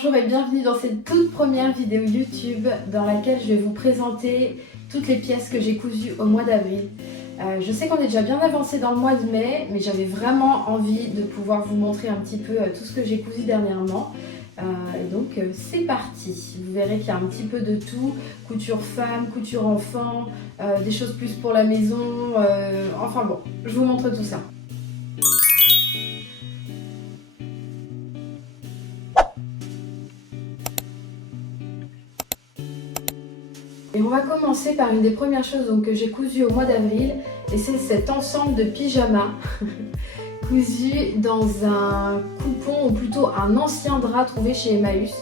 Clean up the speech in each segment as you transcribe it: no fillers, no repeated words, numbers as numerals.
Bonjour et bienvenue dans cette toute première vidéo YouTube dans laquelle je vais vous présenter toutes les pièces que j'ai cousues au mois d'avril. Je sais qu'on est déjà bien avancé dans le mois de mai, mais j'avais vraiment envie de pouvoir vous montrer un petit peu tout ce que j'ai cousu dernièrement. Et donc c'est parti. Vous verrez qu'il y a un petit peu de tout, couture femme, couture enfant, des choses plus pour la maison, enfin bon, je vous montre tout ça. Et on va commencer par une des premières choses que j'ai cousues au mois d'avril, et c'est cet ensemble de pyjamas cousu dans un coupon, ou plutôt un ancien drap trouvé chez Emmaüs,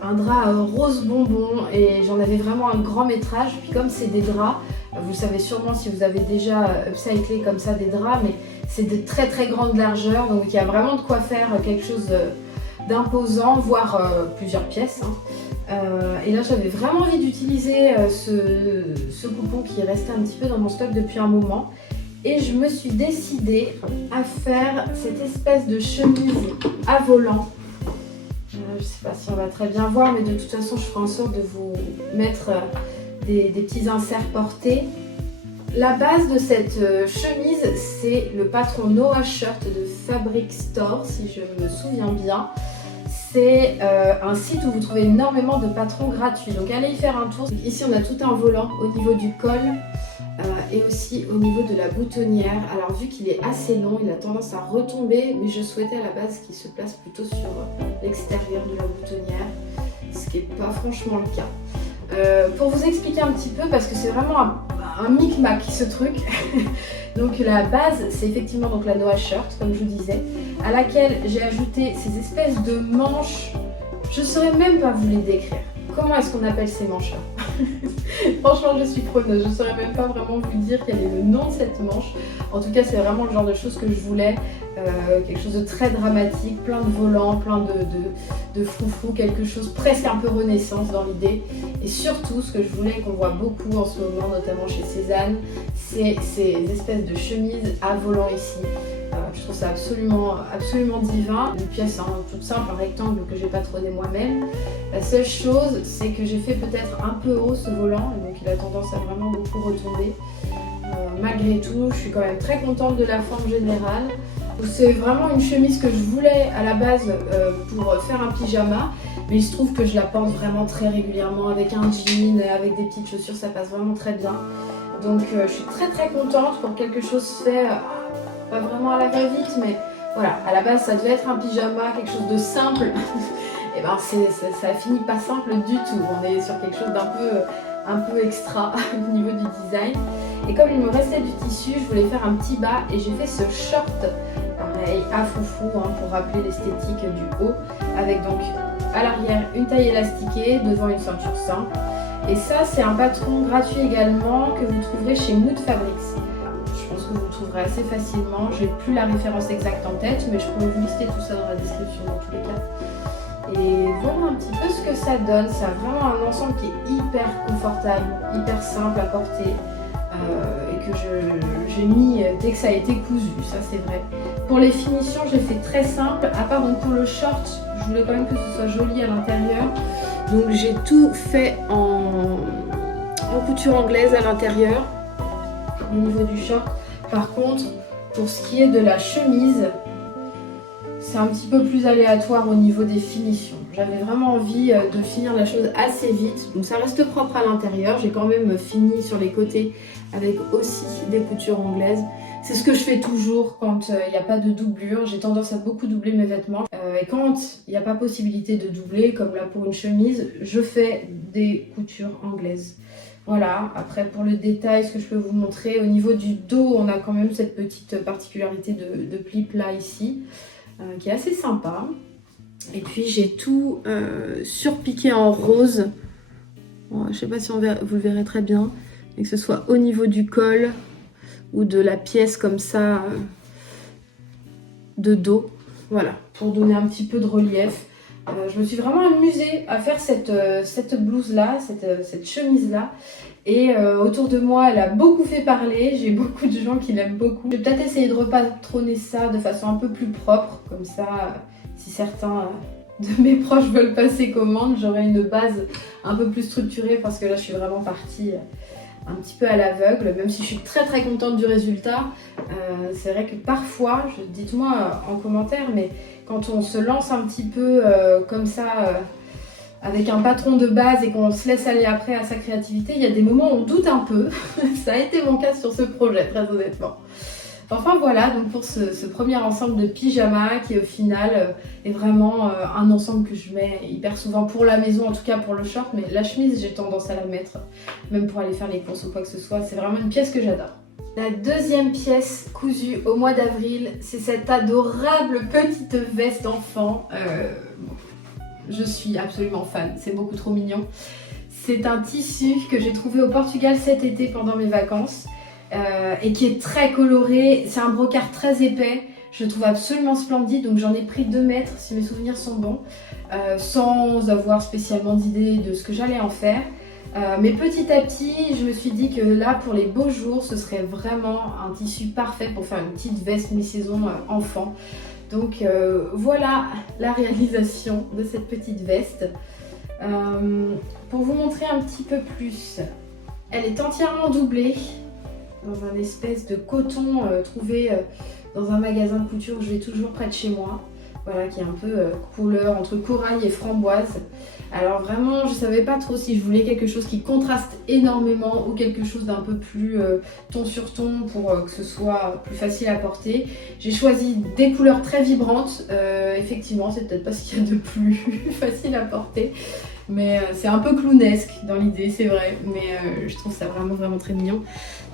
un drap rose bonbon, et j'en avais vraiment un grand métrage. Puis comme c'est des draps, vous savez sûrement si vous avez déjà upcyclé comme ça des draps, mais c'est de très très grande largeur, donc il y a vraiment de quoi faire quelque chose d'imposant, voire plusieurs pièces. Et là j'avais vraiment envie d'utiliser ce coupon qui restait un petit peu dans mon stock depuis un moment, et je me suis décidée à faire cette espèce de chemise à volant. Je ne sais pas si on va très bien voir, mais de toute façon je ferai en sorte de vous mettre des petits inserts portés. La base de cette chemise, c'est le patron Noah Shirt de Fabric Store, si je me souviens bien. C'est un site où vous trouvez énormément de patrons gratuits, donc allez y faire un tour. Ici on a tout un volant au niveau du col et aussi au niveau de la boutonnière. Alors vu qu'il est assez long, il a tendance à retomber, mais je souhaitais à la base qu'il se place plutôt sur l'extérieur de la boutonnière, ce qui n'est pas franchement le cas. Pour vous expliquer un petit peu, parce que c'est vraiment un micmac ce truc. Donc la base, c'est effectivement donc la Noah Shirt, comme je vous disais, à laquelle j'ai ajouté ces espèces de manches. Je ne saurais même pas vous les décrire. Comment est-ce qu'on appelle ces manches-là? Franchement, je suis preneuse. Je ne saurais même pas vraiment vous dire quel est le nom de cette manche. En tout cas, c'est vraiment le genre de choses que je voulais. Quelque chose de très dramatique, plein de volants, plein de froufrou, quelque chose presque un peu renaissance dans l'idée. Et surtout, ce que je voulais et qu'on voit beaucoup en ce moment, notamment chez Cézanne, c'est ces espèces de chemises à volant ici. Je trouve ça absolument divin. Une pièce toute simple, un rectangle que j'ai patronné moi-même. La seule chose, c'est que j'ai fait peut-être un peu haut ce volant, donc il a tendance à vraiment beaucoup retomber. Malgré tout, je suis quand même très contente de la forme générale. C'est vraiment une chemise que je voulais à la base pour faire un pyjama, mais il se trouve que je la porte vraiment très régulièrement avec un jean, avec des petites chaussures, ça passe vraiment très bien. Donc je suis très très contente pour quelque chose fait, pas vraiment à la va-vite, mais voilà, à la base ça devait être un pyjama, quelque chose de simple. Et ben ça finit pas simple du tout, on est sur quelque chose un peu extra au niveau du design. Et comme il me restait du tissu, je voulais faire un petit bas, et j'ai fait ce short, pareil, à foufou, pour rappeler l'esthétique du haut, avec donc à l'arrière une taille élastiquée, devant une ceinture simple. Et ça, c'est un patron gratuit également que vous trouverez chez Mood Fabrics. Je pense que vous le trouverez assez facilement. J'ai plus la référence exacte en tête, mais je pourrais vous lister tout ça dans la description dans tous les cas. Et voilà un petit peu ce que ça donne. C'est vraiment un ensemble qui est hyper confortable, hyper simple à porter, et que j'ai mis dès que ça a été cousu, ça c'est vrai. Pour les finitions, j'ai fait très simple, à part donc pour le short, je voulais quand même que ce soit joli à l'intérieur. Donc j'ai tout fait en couture anglaise à l'intérieur, au niveau du short. Par contre, pour ce qui est de la chemise, c'est un petit peu plus aléatoire au niveau des finitions. J'avais vraiment envie de finir la chose assez vite. Donc ça reste propre à l'intérieur. J'ai quand même fini sur les côtés avec aussi des coutures anglaises. C'est ce que je fais toujours quand il n'y a pas de doublure. J'ai tendance à beaucoup doubler mes vêtements. Et quand il n'y a pas possibilité de doubler, comme là pour une chemise, je fais des coutures anglaises. Voilà, après pour le détail, ce que je peux vous montrer, au niveau du dos, on a quand même cette petite particularité de pli plat ici, qui est assez sympa. Et puis j'ai tout surpiqué en rose. Bon, je ne sais pas si vous le verrez très bien, mais que ce soit au niveau du col ou de la pièce comme ça de dos. Voilà, pour donner un petit peu de relief. Je me suis vraiment amusée à faire cette blouse-là, cette chemise-là. Et autour de moi, elle a beaucoup fait parler. J'ai beaucoup de gens qui l'aiment beaucoup. Je vais peut-être essayer de repatronner ça de façon un peu plus propre. Comme ça, si certains de mes proches veulent passer commande, j'aurai une base un peu plus structurée parce que là je suis vraiment partie un petit peu à l'aveugle, même si je suis très très contente du résultat. C'est vrai que parfois, dites-moi en commentaire, mais quand on se lance un petit peu comme ça avec un patron de base et qu'on se laisse aller après à sa créativité, il y a des moments où on doute un peu. Ça a été mon cas sur ce projet, très honnêtement. Enfin voilà, donc pour ce premier ensemble de pyjama qui au final est vraiment un ensemble que je mets hyper souvent pour la maison, en tout cas pour le short, mais la chemise j'ai tendance à la mettre, même pour aller faire les courses ou quoi que ce soit, c'est vraiment une pièce que j'adore. La deuxième pièce cousue au mois d'avril, c'est cette adorable petite veste d'enfant. Je suis absolument fan, c'est beaucoup trop mignon. C'est un tissu que j'ai trouvé au Portugal cet été pendant mes vacances. Et qui est très coloré, c'est un brocart très épais, je le trouve absolument splendide, donc j'en ai pris 2 mètres si mes souvenirs sont bons, sans avoir spécialement d'idée de ce que j'allais en faire. Mais petit à petit, je me suis dit que là, pour les beaux jours, ce serait vraiment un tissu parfait pour faire une petite veste mi-saison enfant. Donc voilà la réalisation de cette petite veste. Pour vous montrer un petit peu plus, elle est entièrement doublée dans un espèce de coton trouvé dans un magasin de couture que je vais toujours près de chez moi. Voilà, qui est un peu couleur entre corail et framboise. Alors vraiment, je savais pas trop si je voulais quelque chose qui contraste énormément ou quelque chose d'un peu plus ton sur ton pour que ce soit plus facile à porter. J'ai choisi des couleurs très vibrantes. Effectivement, c'est peut-être pas ce qu'il y a de plus facile à porter. Mais c'est un peu clownesque dans l'idée, c'est vrai, mais je trouve ça vraiment très mignon.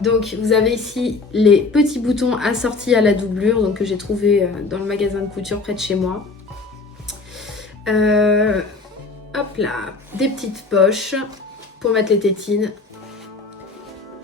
Donc vous avez ici les petits boutons assortis à la doublure, donc que j'ai trouvé dans le magasin de couture près de chez moi. Hop là, des petites poches pour mettre les tétines.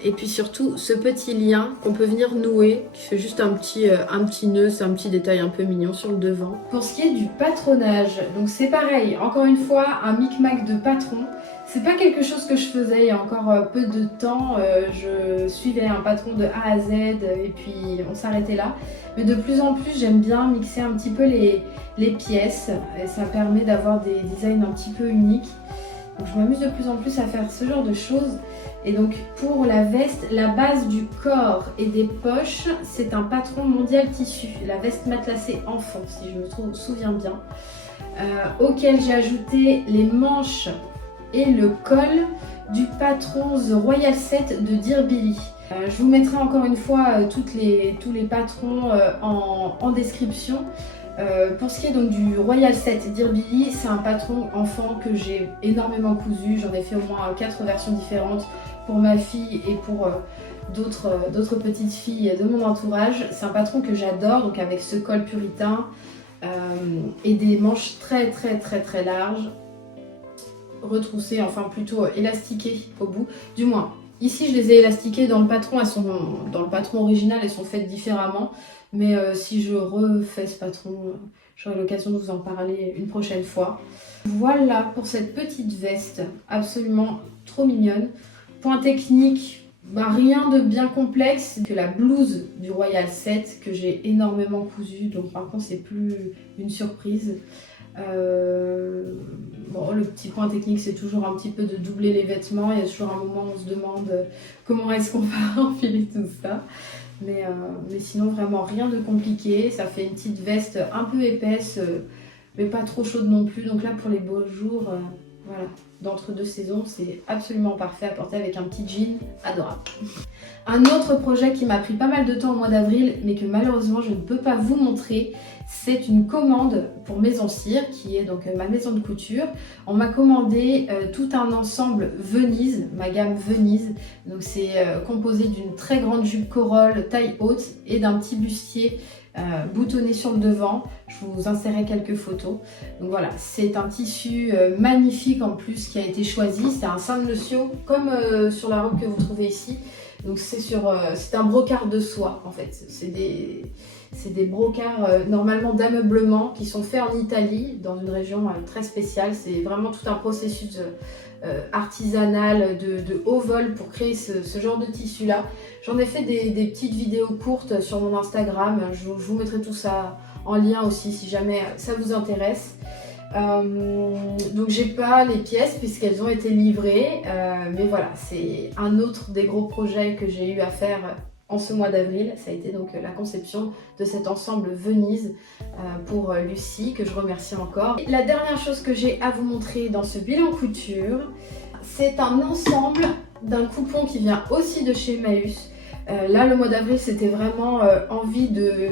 Et puis surtout ce petit lien qu'on peut venir nouer, qui fait juste un petit nœud, c'est un petit détail un peu mignon sur le devant. Pour ce qui est du patronage, donc c'est pareil, encore une fois, un micmac de patron. C'est pas quelque chose que je faisais il y a encore peu de temps, je suivais un patron de A à Z et puis on s'arrêtait là. Mais de plus en plus, j'aime bien mixer un petit peu les pièces et ça permet d'avoir des designs un petit peu uniques. Donc je m'amuse de plus en plus à faire ce genre de choses. Et donc pour la veste, la base du corps et des poches, c'est un patron mondial tissu, la veste matelassée enfant, si je me souviens bien, auquel j'ai ajouté les manches et le col du patron The Royal Set de Dear Billy. Je vous mettrai encore une fois tous les patrons en description. Pour ce qui est donc du Royal Set Dear Billy, c'est un patron enfant que j'ai énormément cousu. J'en ai fait au moins 4 versions différentes pour ma fille et pour d'autres petites filles de mon entourage. C'est un patron que j'adore, donc avec ce col puritain et des manches très larges, retroussées, enfin plutôt élastiquées au bout. Du moins, ici je les ai élastiquées dans le patron, dans le patron original, elles sont faites différemment. Mais si je refais ce patron, j'aurai l'occasion de vous en parler une prochaine fois. Voilà pour cette petite veste, absolument trop mignonne. Point technique, rien de bien complexe, que la blouse du Royal Set que j'ai énormément cousue, donc par contre c'est plus une surprise. Bon, le petit point technique c'est toujours un petit peu de doubler les vêtements, il y a toujours un moment où on se demande comment est-ce qu'on va enfiler tout ça. Mais sinon vraiment rien de compliqué, ça fait une petite veste un peu épaisse mais pas trop chaude non plus, donc là pour les beaux jours, voilà, d'entre-deux saisons, c'est absolument parfait à porter avec un petit jean adorable. Un autre projet qui m'a pris pas mal de temps au mois d'avril mais que malheureusement je ne peux pas vous montrer, c'est une commande pour Maison Cire qui est donc ma maison de couture. On m'a commandé tout un ensemble Venise, ma gamme Venise. Donc c'est composé d'une très grande jupe corolle taille haute et d'un petit bustier boutonné sur le devant. Je vous insérerai quelques photos. Donc voilà, c'est un tissu magnifique en plus qui a été choisi. C'est un San Lucio comme sur la robe que vous trouvez ici. Donc c'est un brocart de soie en fait. C'est des brocarts normalement d'ameublement qui sont faits en Italie, dans une région très spéciale. C'est vraiment tout un processus artisanal de haut vol pour créer ce genre de tissu là. J'en ai fait des petites vidéos courtes sur mon Instagram. Je vous mettrai tout ça en lien aussi si jamais ça vous intéresse. Donc j'ai pas les pièces puisqu'elles ont été livrées, mais voilà, c'est un autre des gros projets que j'ai eu à faire en ce mois d'avril. Ça a été donc la conception de cet ensemble Venise pour Lucie, que je remercie encore. Et la dernière chose que j'ai à vous montrer dans ce bilan couture, c'est un ensemble d'un coupon qui vient aussi de chez Emmaüs. Là, le mois d'avril, c'était vraiment envie de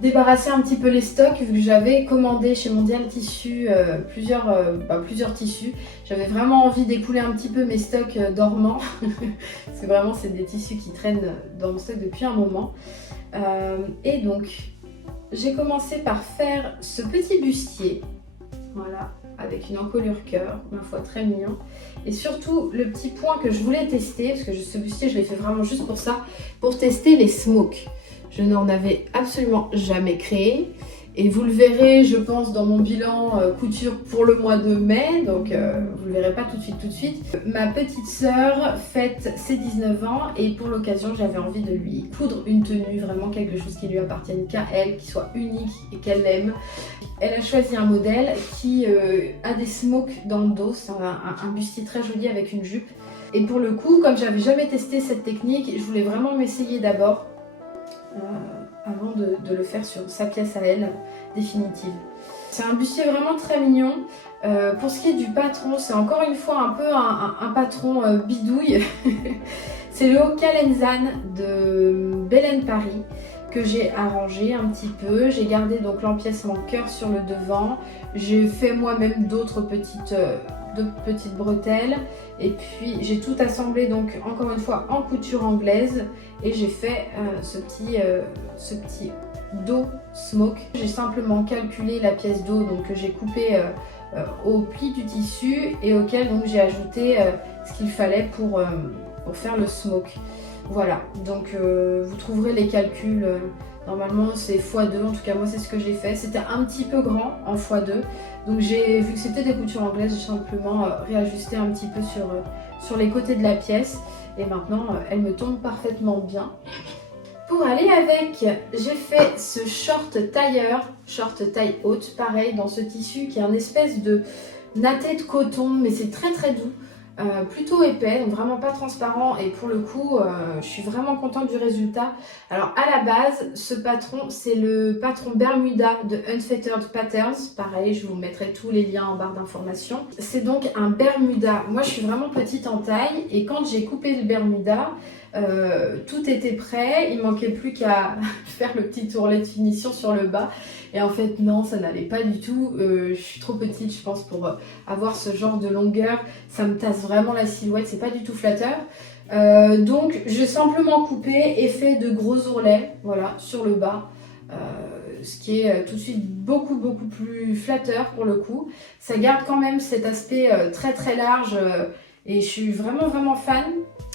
débarrasser un petit peu les stocks, vu que j'avais commandé chez Mondial Tissu plusieurs tissus. J'avais vraiment envie d'écouler un petit peu mes stocks dormants, parce que vraiment c'est des tissus qui traînent dans mon stock depuis un moment. Et donc j'ai commencé par faire ce petit bustier, voilà, avec une encolure cœur, ma foi très mignon. Et surtout le petit point que je voulais tester, parce que ce bustier je l'ai fait vraiment juste pour ça, pour tester les smokes. Je n'en avais absolument jamais créé et vous le verrez, je pense, dans mon bilan couture pour le mois de mai, donc vous le verrez pas tout de suite. Ma petite sœur fête ses 19 ans et pour l'occasion j'avais envie de lui coudre une tenue, vraiment quelque chose qui lui appartienne qu'à elle, qui soit unique et qu'elle aime. Elle a choisi un modèle qui a des smokes dans le dos, c'est un bustier très joli avec une jupe. Et pour le coup, comme j'avais jamais testé cette technique, je voulais vraiment m'essayer d'abord. Avant de le faire sur sa pièce à elle définitive. C'est un bustier vraiment très mignon. Pour ce qui est du patron, c'est encore une fois un peu un patron bidouille. C'est le haut Calenzane de Belen Paris que j'ai arrangé un petit peu. J'ai gardé donc l'empiècement cœur sur le devant. J'ai fait moi-même d'autres petites bretelles et puis j'ai tout assemblé donc encore une fois en couture anglaise et j'ai fait ce petit dos smoke. J'ai simplement calculé la pièce dos donc que j'ai coupé au pli du tissu et auquel donc j'ai ajouté ce qu'il fallait pour faire le smoke. Voilà, donc vous trouverez les calculs. Normalement c'est x2, en tout cas moi c'est ce que j'ai fait. C'était un petit peu grand en x2. Donc vu que c'était des coutures anglaises, j'ai simplement réajusté un petit peu sur les côtés de la pièce. Et maintenant elle me tombe parfaitement bien. Pour aller avec, j'ai fait ce short tailleur, short taille haute, pareil dans ce tissu qui est un espèce de natté de coton, mais c'est très très doux. Plutôt épais, donc vraiment pas transparent et pour le coup je suis vraiment contente du résultat. Alors à la base ce patron c'est le patron Bermuda de Unfettered Patterns, pareil je vous mettrai tous les liens en barre d'informations. C'est donc un Bermuda, moi je suis vraiment petite en taille et quand j'ai coupé le Bermuda tout était prêt, il manquait plus qu'à faire le petit tourlet de finition sur le bas. Et en fait non, ça n'allait pas du tout, je suis trop petite je pense pour avoir ce genre de longueur, ça me tasse vraiment la silhouette, c'est pas du tout flatteur. Donc j'ai simplement coupé et fait de gros ourlets, voilà, sur le bas. Ce qui est tout de suite beaucoup plus flatteur pour le coup. Ça garde quand même cet aspect très très large et je suis vraiment fan.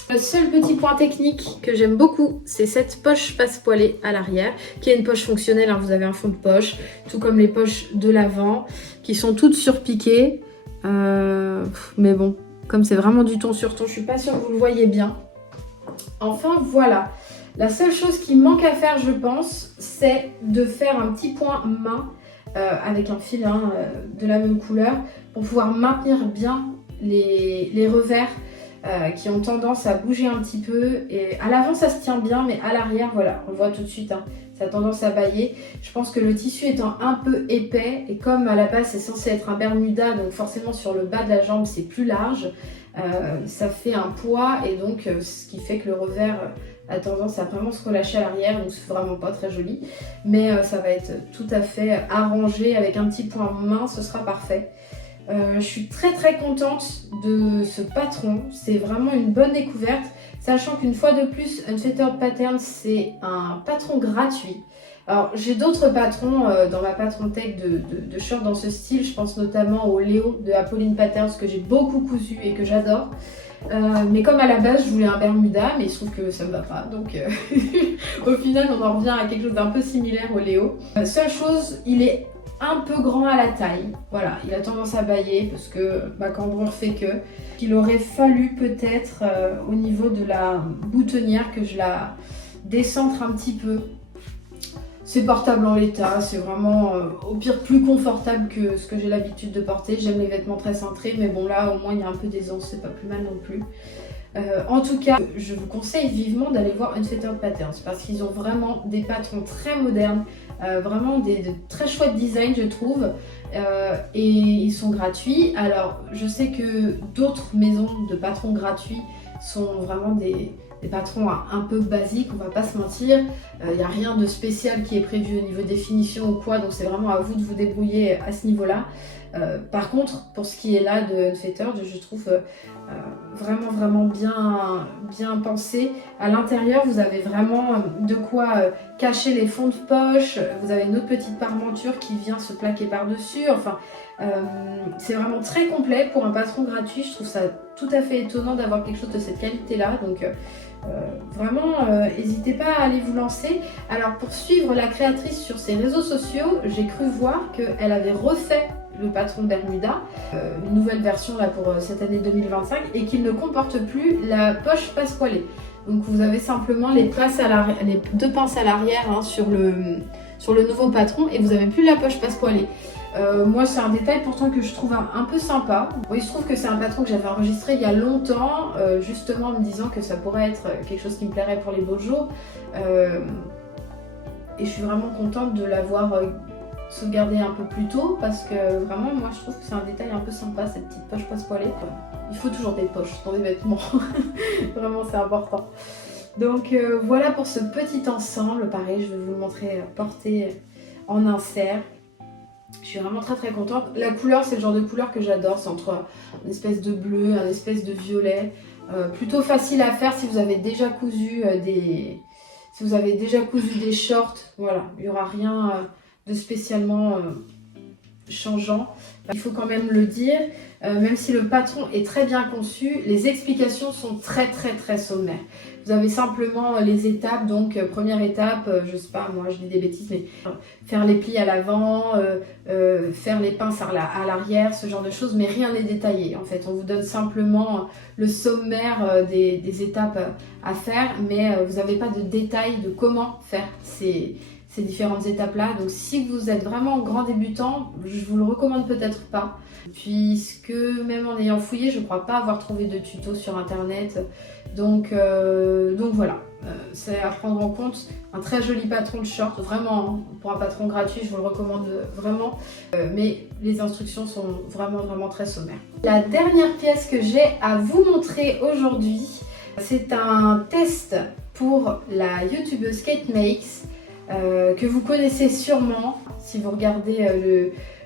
Le seul petit point technique que j'aime beaucoup, c'est cette poche passe-poilée à l'arrière, qui est une poche fonctionnelle, hein, vous avez un fond de poche, tout comme les poches de l'avant, qui sont toutes surpiquées. Mais bon, comme c'est vraiment du ton sur ton, je suis pas sûre que vous le voyez bien. Enfin voilà, la seule chose qui manque à faire je pense, c'est de faire un petit point main avec un fil de la même couleur pour pouvoir maintenir bien les revers qui ont tendance à bouger un petit peu. Et à l'avant ça se tient bien, mais à l'arrière, voilà, on le voit tout de suite, hein, ça a tendance à bâiller. Je pense que le tissu étant un peu épais, et comme à la base c'est censé être un Bermuda, donc forcément sur le bas de la jambe c'est plus large, ça fait un poids et donc ce qui fait que le revers a tendance à vraiment se relâcher à l'arrière, donc c'est vraiment pas très joli. Mais ça va être tout à fait arrangé avec un petit point main, ce sera parfait. Je suis très contente de ce patron, c'est vraiment une bonne découverte, sachant qu'une fois de plus, Unfettered Patterns c'est un patron gratuit. Alors j'ai d'autres patrons dans ma patron tech de shorts dans ce style, je pense notamment au Léo de Apolline Patterns que j'ai beaucoup cousu et que j'adore. Mais comme à la base je voulais un Bermuda, mais il se trouve que ça me va pas, donc au final on en revient à quelque chose d'un peu similaire au Léo. Seule chose, il est un peu grand à la taille, voilà, il a tendance à bâiller parce que ma cambrure fait qu'il aurait fallu peut-être au niveau de la boutonnière que je la décentre un petit peu. C'est portable en l'état, c'est vraiment au pire plus confortable que ce que j'ai l'habitude de porter. J'aime les vêtements très cintrés, mais bon là au moins il y a un peu d'aisance, c'est pas plus mal non plus. En tout cas, je vous conseille vivement d'aller voir Unfettered Patterns parce qu'ils ont vraiment des patrons très modernes, vraiment de très chouettes designs je trouve, et ils sont gratuits. Alors je sais que d'autres maisons de patrons gratuits sont vraiment des patrons un peu basiques, on va pas se mentir. Il n'y a rien de spécial qui est prévu au niveau définition ou quoi, donc c'est vraiment à vous de vous débrouiller à ce niveau-là. Par contre, pour ce qui est là de Unfettered, je trouve vraiment bien pensé. À l'intérieur, vous avez vraiment de quoi cacher les fonds de poche. Vous avez une autre petite parmenture qui vient se plaquer par-dessus. Enfin, c'est vraiment très complet pour un patron gratuit. Je trouve ça tout à fait étonnant d'avoir quelque chose de cette qualité-là. Donc, vraiment, n'hésitez pas à aller vous lancer. Alors, pour suivre la créatrice sur ses réseaux sociaux, j'ai cru voir qu'elle avait refait le patron Bermuda, une nouvelle version là pour cette année 2025, et qu'il ne comporte plus la poche passepoilée. Donc vous avez simplement les deux pinces à l'arrière hein, sur le nouveau patron, et vous n'avez plus la poche passepoilée. Moi c'est un détail pourtant que je trouve un peu sympa. Bon, il se trouve que c'est un patron que j'avais enregistré il y a longtemps, justement en me disant que ça pourrait être quelque chose qui me plairait pour les beaux jours. Et je suis vraiment contente de l'avoir sauvegarder un peu plus tôt parce que vraiment moi je trouve que c'est un détail un peu sympa, cette petite poche passe-poilée. Il faut toujours des poches dans les vêtements, vraiment c'est important. Donc voilà pour ce petit ensemble, pareil je vais vous le montrer porté en insert. Je suis vraiment très contente. La couleur c'est le genre de couleur que j'adore, c'est entre une espèce de bleu, une espèce de violet. Plutôt facile à faire si vous avez déjà cousu des shorts, voilà, il n'y aura rien de spécialement changeant. Il faut quand même le dire, même si le patron est très bien conçu, les explications sont très sommaires. Vous avez simplement les étapes, donc première étape, je sais pas, moi je dis des bêtises, mais faire les plis à l'avant, faire les pinces à l'arrière, ce genre de choses, mais rien n'est détaillé. En fait, on vous donne simplement le sommaire des étapes à faire, mais vous n'avez pas de détails de comment faire ces différentes étapes-là. Donc si vous êtes vraiment grand débutant, je vous le recommande peut-être pas, puisque même en ayant fouillé, je crois pas avoir trouvé de tuto sur internet. Donc voilà, c'est à prendre en compte. Un très joli patron de short, vraiment, pour un patron gratuit, je vous le recommande vraiment. Mais les instructions sont vraiment très sommaires. La dernière pièce que j'ai à vous montrer aujourd'hui, c'est un test pour la youtubeuse Kate Makes, que vous connaissez sûrement si vous regardez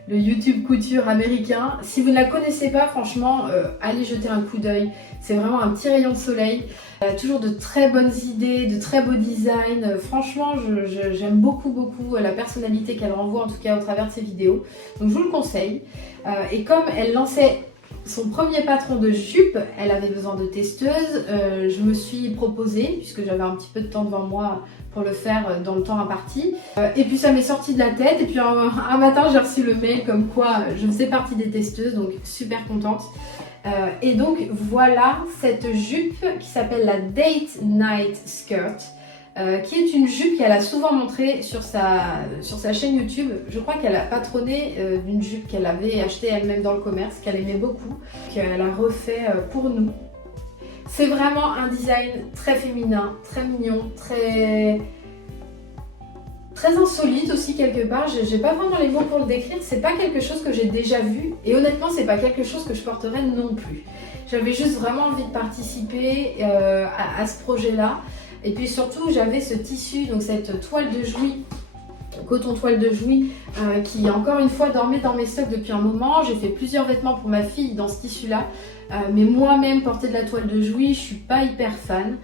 le YouTube couture américain. Si vous ne la connaissez pas, franchement, allez jeter un coup d'œil. C'est vraiment un petit rayon de soleil. Elle a toujours de très bonnes idées, de très beaux designs. Franchement, j'aime beaucoup la personnalité qu'elle renvoie, en tout cas au travers de ses vidéos. Donc je vous le conseille. Et comme elle lançait son premier patron de jupe, elle avait besoin de testeuses. Je me suis proposée, puisque j'avais un petit peu de temps devant moi pour le faire dans le temps imparti. Et puis ça m'est sorti de la tête. Et puis un matin, j'ai reçu le mail comme quoi je faisais partie des testeuses, donc super contente. Et donc voilà cette jupe qui s'appelle la Date Night Skirt, qui est une jupe qu'elle a souvent montrée sur sa chaîne YouTube. Je crois qu'elle a patronné d'une jupe qu'elle avait achetée elle-même dans le commerce, qu'elle aimait beaucoup, qu'elle a refait pour nous. C'est vraiment un design très féminin, très mignon, très insolite aussi quelque part. J'ai pas vraiment les mots pour le décrire, c'est pas quelque chose que j'ai déjà vu et honnêtement c'est pas quelque chose que je porterais non plus. J'avais juste vraiment envie de participer à ce projet-là. Et puis surtout j'avais ce tissu, donc cette toile de Jouy, coton toile de Jouy, qui encore une fois dormait dans mes stocks depuis un moment. J'ai fait plusieurs vêtements pour ma fille dans ce tissu-là, mais moi-même porter de la toile de Jouy, je suis pas hyper fan.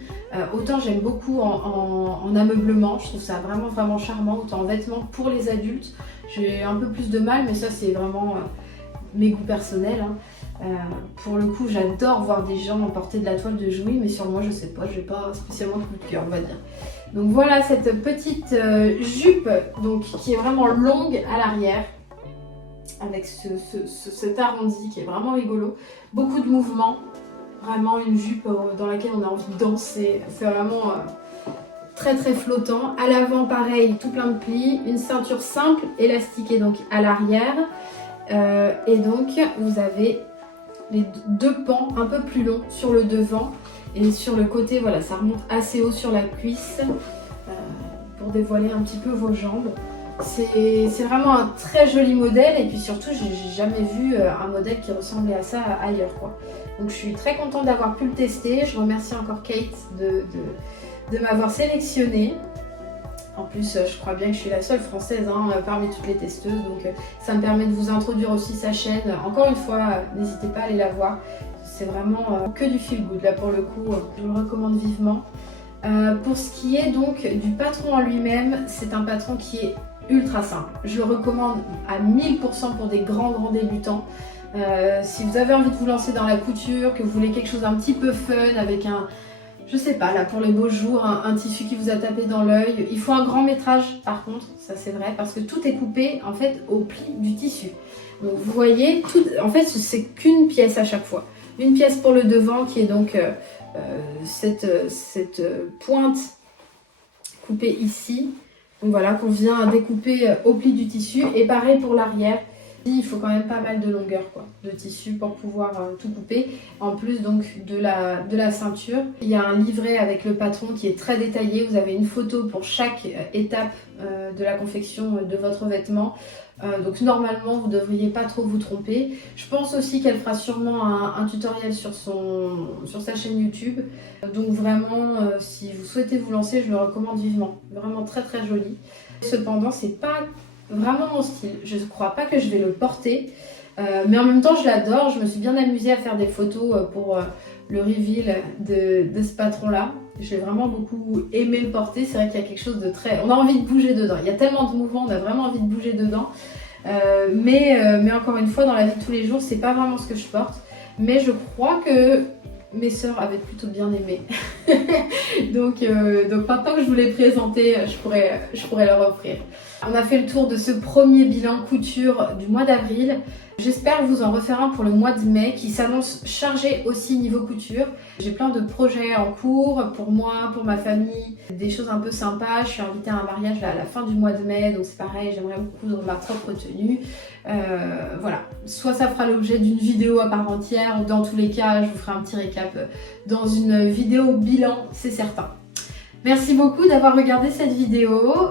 Autant j'aime beaucoup en ameublement, je trouve ça vraiment charmant, autant en vêtements pour les adultes. J'ai un peu plus de mal, mais ça c'est vraiment mes goûts personnels. Pour le coup, j'adore voir des gens porter de la toile de Jouy, mais sur moi, je sais pas, j'ai pas spécialement de coup de cœur, on va dire. Donc voilà cette petite jupe donc, qui est vraiment longue à l'arrière, avec cet arrondi qui est vraiment rigolo. Beaucoup de mouvements, vraiment une jupe dans laquelle on a envie de danser. C'est vraiment très très flottant. À l'avant pareil, tout plein de plis, une ceinture simple, élastiquée donc à l'arrière. Et donc vous avez les deux pans un peu plus longs sur le devant. Et sur le côté, voilà, ça remonte assez haut sur la cuisse pour dévoiler un petit peu vos jambes. C'est vraiment un très joli modèle et puis surtout, j'ai jamais vu un modèle qui ressemblait à ça ailleurs, quoi. Donc je suis très contente d'avoir pu le tester. Je remercie encore Kate de m'avoir sélectionné. En plus, je crois bien que je suis la seule française parmi toutes les testeuses, donc ça me permet de vous introduire aussi sa chaîne. Encore une fois, n'hésitez pas à aller la voir. C'est vraiment que du feel good là pour le coup, je vous le recommande vivement. Pour ce qui est donc du patron en lui-même, c'est un patron qui est ultra simple. Je le recommande à 1000% pour des grands débutants. Si vous avez envie de vous lancer dans la couture, que vous voulez quelque chose un petit peu fun avec un, je sais pas, là pour les beaux jours, un tissu qui vous a tapé dans l'œil. Il faut un grand métrage par contre, ça c'est vrai, parce que tout est coupé en fait au pli du tissu. Donc vous voyez, tout, en fait c'est qu'une pièce à chaque fois. Une pièce pour le devant qui est donc cette pointe coupée ici. Donc voilà, qu'on vient découper au pli du tissu. Et pareil pour l'arrière. Il faut quand même pas mal de longueur de tissu pour pouvoir tout couper. En plus donc de la ceinture. Il y a un livret avec le patron qui est très détaillé. Vous avez une photo pour chaque étape de la confection de votre vêtement. Donc normalement vous ne devriez pas trop vous tromper. Je pense aussi qu'elle fera sûrement un tutoriel sur sa chaîne YouTube. Donc vraiment si vous souhaitez vous lancer, je le recommande vivement. Vraiment très très joli. Cependant c'est pas vraiment mon style. Je ne crois pas que je vais le porter. Mais en même temps je l'adore. Je me suis bien amusée à faire des photos pour le reveal de ce patron là. J'ai vraiment beaucoup aimé le porter. C'est vrai qu'il y a quelque chose de très... On a envie de bouger dedans. Il y a tellement de mouvements, on a vraiment envie de bouger dedans. Mais encore une fois, dans la vie de tous les jours, c'est pas vraiment ce que je porte. Mais je crois que mes sœurs avaient plutôt bien aimé. donc maintenant que je vous l'ai présenté, je pourrais leur offrir. On a fait le tour de ce premier bilan couture du mois d'avril. J'espère vous en refaire un pour le mois de mai qui s'annonce chargé aussi niveau couture. J'ai plein de projets en cours pour moi, pour ma famille, des choses un peu sympas. Je suis invitée à un mariage là, à la fin du mois de mai, donc c'est pareil, j'aimerais beaucoup coudre ma propre tenue. Voilà, soit ça fera l'objet d'une vidéo à part entière, ou dans tous les cas, je vous ferai un petit récap dans une vidéo bilan, c'est certain. Merci beaucoup d'avoir regardé cette vidéo,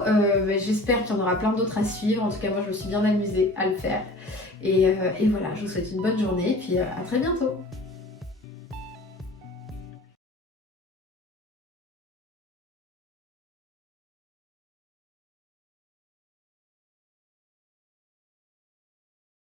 j'espère qu'il y en aura plein d'autres à suivre. En tout cas moi je me suis bien amusée à le faire. Et voilà, je vous souhaite une bonne journée et puis à très bientôt.